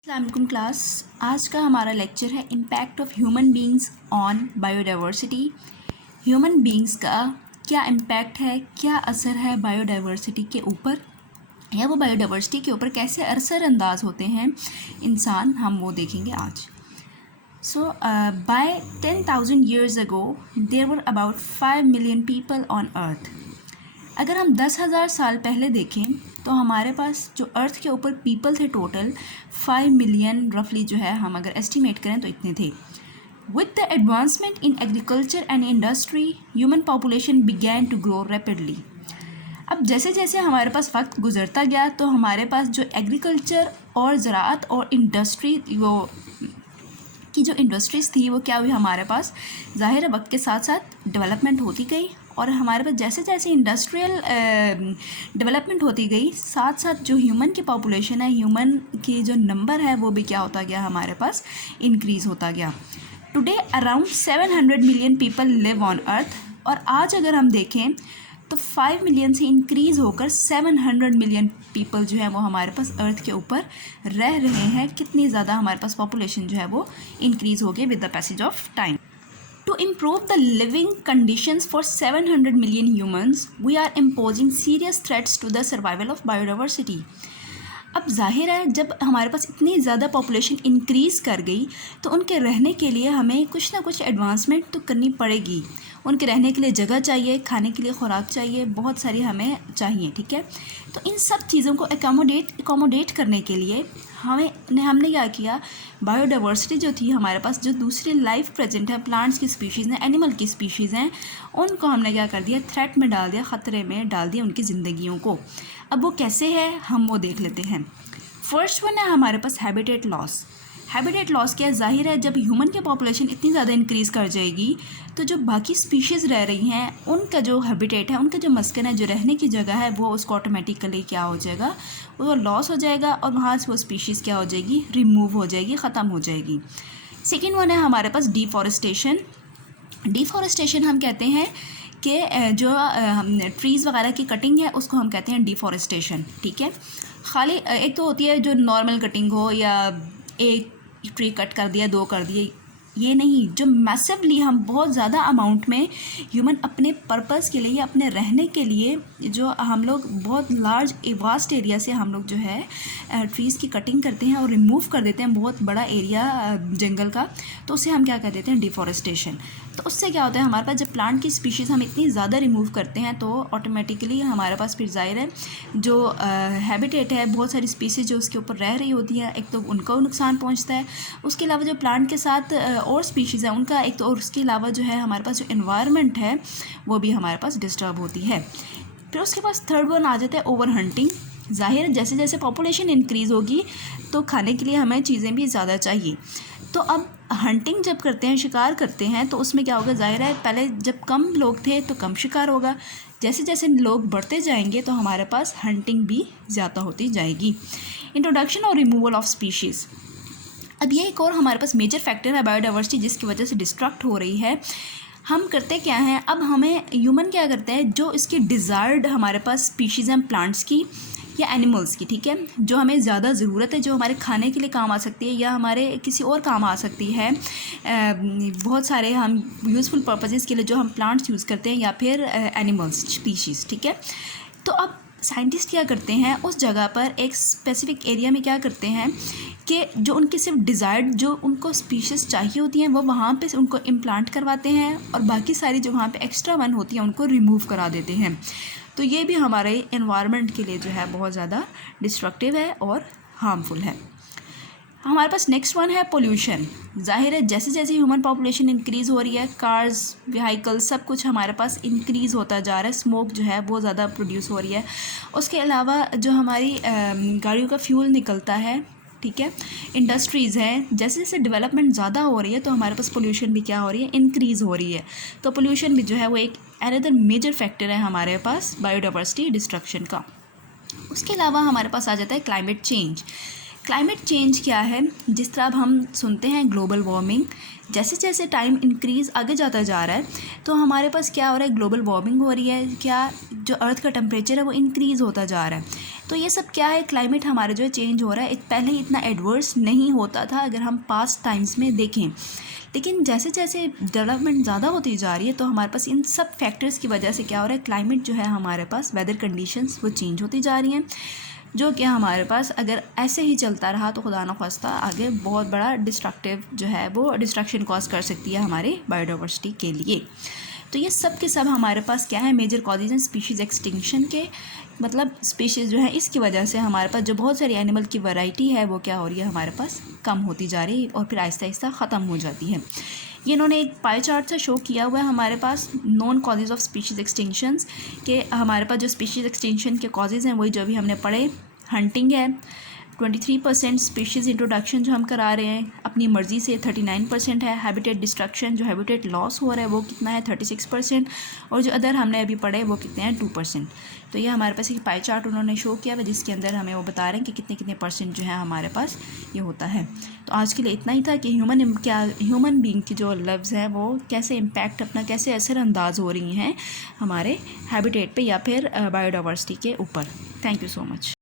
अस्सलाम वालेकुम क्लास। आज का हमारा लेक्चर है impact of human beings on biodiversity. Human beings का क्या इम्पैक्ट है, क्या असर है बायोडाइवर्सिटी के ऊपर, या वो बायोडाइवर्सिटी के ऊपर कैसे असरअंदाज होते हैं इंसान, हम वो देखेंगे आज। सो bye 10,000 years ago there were about 5 million people on earth। अगर हम 10,000 साल पहले देखें तो हमारे पास जो अर्थ के ऊपर पीपल थे टोटल 5 मिलियन रफली, जो है हम अगर एस्टिमेट करें तो इतने थे। With the advancement in agriculture and industry human population began to grow rapidly. अब जैसे जैसे हमारे पास वक्त गुजरता गया तो हमारे पास जो एग्रीकल्चर और ज़राअत और इंडस्ट्री की जो इंडस्ट्रीज़ थी वो क्या हुई, हमारे पास ज़ाहिर है वक्त के साथ साथ डेवलपमेंट होती गई, और हमारे पास जैसे जैसे इंडस्ट्रियल डेवलपमेंट होती गई साथ साथ जो ह्यूमन की पॉपुलेशन है, ह्यूमन की जो नंबर है वो भी क्या होता गया, हमारे पास इंक्रीज़ होता गया। Today around 700 million people live on earth, और आज अगर हम देखें तो 5 मिलियन से इंक्रीज़ होकर 700 मिलियन पीपल जो है वो हमारे पास अर्थ के ऊपर रह रहे हैं। कितनी ज़्यादा हमारे पास पॉपुलेशन जो है वो इंक्रीज़ हो गई with the passage of time. To improve the living conditions for 700 million humans, we are imposing serious threats to the survival of biodiversity। अब जाहिर है जब हमारे पास इतनी ज़्यादा पॉपुलेशन इंक्रीज़ कर गई तो उनके रहने के लिए हमें कुछ ना कुछ एडवांसमेंट तो करनी पड़ेगी। उनके रहने के लिए जगह चाहिए, खाने के लिए खुराक चाहिए, बहुत सारी हमें चाहिए, ठीक है। तो इन सब चीज़ों को एकोमोडेट करने के लिए हमने क्या किया, बायोडाइवर्सिटी जो थी हमारे पास, जो दूसरी लाइफ प्रेजेंट है, प्लांट्स की स्पीशीज़ हैं, एनिमल की स्पीशीज़ हैं, उनको हमने क्या कर दिया, थ्रेट में डाल दिया, ख़तरे में डाल दिया उनकी ज़िंदगियों को। अब वो कैसे है हम वो देख लेते हैं। फर्स्ट वन है हमारे पास हैबिटेट लॉस। हैबिटेट लॉस क्या है, ज़ाहिर है जब ह्यूमन की पॉपुलेशन इतनी ज़्यादा इंक्रीज़ कर जाएगी तो जो बाकी स्पीशीज़ रह रही हैं उनका जो हैबिटेट है, उनका जो मस्कन है, जो रहने की जगह है, वो उसको ऑटोमेटिकली क्या हो जाएगा, वो लॉस हो जाएगा, और वहाँ से वो स्पीशीज़ क्या हो जाएगी, रिमूव हो जाएगी, ख़त्म हो जाएगी। सेकेंड वन है हमारे पास डिफॉरेस्टेशन। डिफॉरेस्टेशन हम कहते हैं कि जो ट्रीज़ वगैरह की कटिंग है उसको हम कहते हैं डिफॉरेस्टेशन, ठीक है। खाली एक तो होती है जो नॉर्मल कटिंग हो, या एक ट्री कट कर दिया, दो कर दिए, ये नहीं, जो मैसिवली हम बहुत ज़्यादा अमाउंट में ह्यूमन अपने पर्पस के लिए या अपने रहने के लिए, जो हम लोग बहुत लार्ज वास्ट एरिया से हम लोग जो है ट्रीज़ की कटिंग करते हैं और रिमूव कर देते हैं बहुत बड़ा एरिया जंगल का, तो उसे हम क्या कह देते हैं, डिफॉरेस्टेशन। तो उससे क्या होता है, हमारे पास जब प्लांट की स्पीशीज़ हम इतनी ज़्यादा रिमूव करते हैं तो ऑटोमेटिकली हमारे पास फिर ज़ाहिर है जो हैबिटेट है, बहुत सारी स्पीशीज़ जो उसके ऊपर रह रही होती हैं, एक तो उनको नुकसान पहुंचता है, उसके अलावा जो प्लांट के साथ और स्पीशीज़ है उनका एक तो, और उसके अलावा जो है हमारे पास जो एनवायरनमेंट है वो भी हमारे पास डिस्टर्ब होती है। फिर उसके पास थर्ड वन आ जाता है ओवर हंटिंग। ज़ाहिर है जैसे जैसे पॉपुलेशन इंक्रीज़ होगी तो खाने के लिए हमें चीज़ें भी ज़्यादा चाहिए, तो अब हंटिंग जब करते हैं, शिकार करते हैं, तो उसमें क्या होगा, ज़ाहिर है पहले जब कम लोग थे तो कम शिकार होगा, जैसे जैसे लोग बढ़ते जाएंगे तो हमारे पास हंटिंग भी ज़्यादा होती जाएगी। इंट्रोडक्शन और रिमूवल ऑफ स्पीशीज़, अब ये एक और हमारे पास मेजर फैक्टर है बायोडाइवर्सिटी जिसकी वजह से डिस्ट्रक्ट हो रही है। हम करते क्या हैं, अब हमें ह्यूमन क्या करते हैं, जो इसकी डिज़ायर्ड हमारे पास स्पीशीज़ हैं प्लांट्स की या एनिमल्स की, ठीक है, जो हमें ज़्यादा ज़रूरत है, जो हमारे खाने के लिए काम आ सकती है या हमारे किसी और काम आ सकती है, बहुत सारे हम यूज़फुल पर्पसेस के लिए जो हम प्लांट्स यूज़ करते हैं या फिर एनिमल्स स्पीशीज़, ठीक है। तो अब साइंटिस्ट क्या करते हैं, उस जगह पर एक स्पेसिफिक एरिया में क्या करते हैं कि जो उनकी सिर्फ डिज़ायर्ड जो उनको स्पीशीज़ चाहिए होती हैं वो वहाँ पे उनको इम्प्लांट करवाते हैं, और बाकी सारी जो वहाँ पे एक्स्ट्रा वन होती हैं उनको रिमूव करा देते हैं। तो ये भी हमारे एनवायरनमेंट के लिए जो है बहुत ज़्यादा डिस्ट्रक्टिव है और हार्मफुल है। हमारे पास नेक्स्ट वन है पोल्यूशन। ज़ाहिर है जैसे जैसे ह्यूमन पॉपुलेशन इंक्रीज़ हो रही है, कार्स, व्हीकल, सब कुछ हमारे पास इंक्रीज़ होता जा रहा है, स्मोक जो है बहुत ज़्यादा प्रोड्यूस हो रही है। उसके अलावा जो हमारी गाड़ियों का फ्यूल निकलता है, ठीक है, इंडस्ट्रीज़ हैं, जैसे जैसे डेवलपमेंट ज़्यादा हो रही है तो हमारे पास पोल्यूशन भी क्या हो रही है, इंक्रीज़ हो रही है। तो पोल्यूशन भी जो है वो एक अनदर मेजर फैक्टर है हमारे पास बायोडाइवर्सिटी डिस्ट्रक्शन का। उसके अलावा हमारे पास आ जाता है क्लाइमेट चेंज। क्लाइमेट चेंज क्या है? जिस तरह अब हम सुनते हैं ग्लोबल वार्मिंग, जैसे जैसे टाइम इंक्रीज़ आगे जाता जा रहा है तो हमारे पास क्या हो रहा है, ग्लोबल वार्मिंग हो रही है, क्या जो अर्थ का टेम्परेचर है वो इंक्रीज़ होता जा रहा है। तो ये सब क्या है, क्लाइमेट हमारा जो है चेंज हो रहा है। पहले इतना एडवर्स नहीं होता था अगर हम पास्ट टाइम्स में देखें, लेकिन जैसे जैसे डेवलपमेंट ज़्यादा होती जा रही है तो हमारे पास इन सब फैक्टर्स की वजह से क्या हो रहा है, क्लाइमेट जो है हमारे पास, वेदर कंडीशंस वो चेंज होती जा रही हैं, जो कि हमारे पास अगर ऐसे ही चलता रहा तो खुदा न खास्ता आगे बहुत बड़ा डिस्ट्रक्टिव जो है वो डिस्ट्रक्शन कॉज कर सकती है हमारे बायोडाइवर्सिटी के लिए। तो ये सब के सब हमारे पास क्या है, मेजर कॉजेज हैं स्पीशीज़ एक्सटिंक्शन के, मतलब स्पीशीज़ जो है इसकी वजह से हमारे पास जो बहुत सारी एनिमल की वैरायटी है वो क्या हो रही है, हमारे पास कम होती जा रही है और फिर आहिस्ता आहिस्ता ख़त्म हो जाती है। ये इन्होंने एक पाई चार्ट से शो किया हुआ है हमारे पास known causes of species extinctions के। हमारे पास जो स्पीशीज़ एक्सटिंक्शन के कॉजेज़ हैं वही जो अभी हमने पढ़े, हंटिंग है 23% स्पीशीज़ इंट्रोडक्शन जो हम करा रहे हैं अपनी मर्ज़ी से 39% है, हैबिटेट डिस्ट्रक्शन जो हैबिटेट लॉस हो रहा है वो कितना है 36%, और जो अदर हमने अभी पढ़े वो कितने हैं 2%। तो ये हमारे पास एक पाई चार्ट उन्होंने शो किया है जिसके अंदर हमें वो बता रहे हैं कि कितने कितने परसेंट जो है हमारे पास ये होता है। तो आज के लिए इतना ही था कि ह्यूमन बीइंग की जो लव्स हैं वो कैसे इम्पैक्ट अपना कैसे असरअंदाज हो रही हैं हमारे हैबिटेट पे या फिर बायोडाइवर्सिटी के ऊपर। Thank you so much.